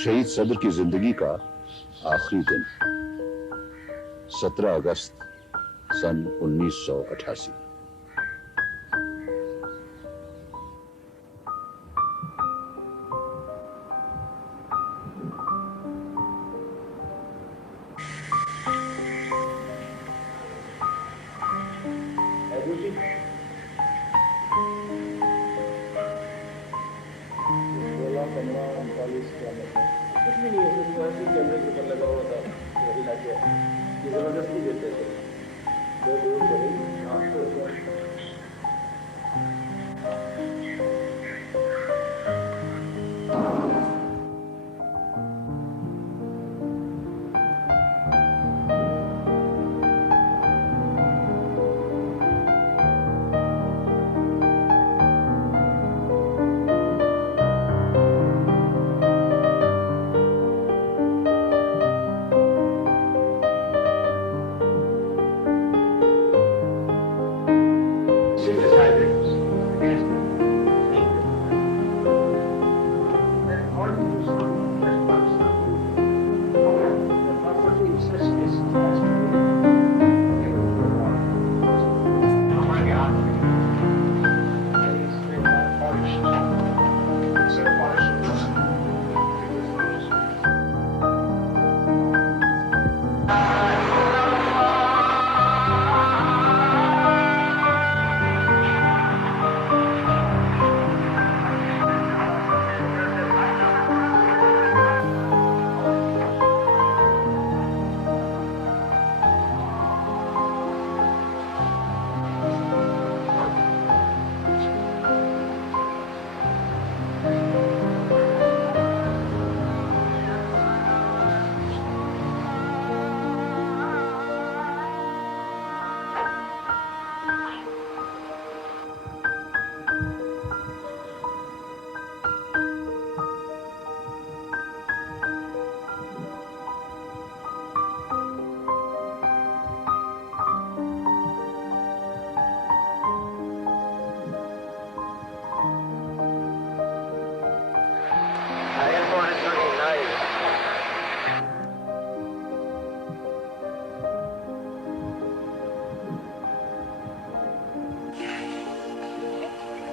शहीद सदर की जिंदगी का आखिरी दिन 17 अगस्त सन 1988। कुछ भी नहीं है, सिर्फ ऐसे कैमरे के ऊपर लगा हुआ था, वही लाके ये जबरदस्ती देते थे। दो दूर करी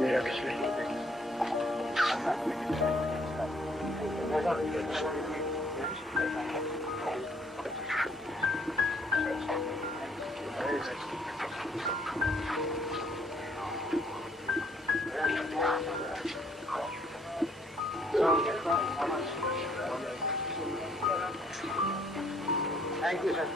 मेरा कुछ नहीं। Thank you, sir.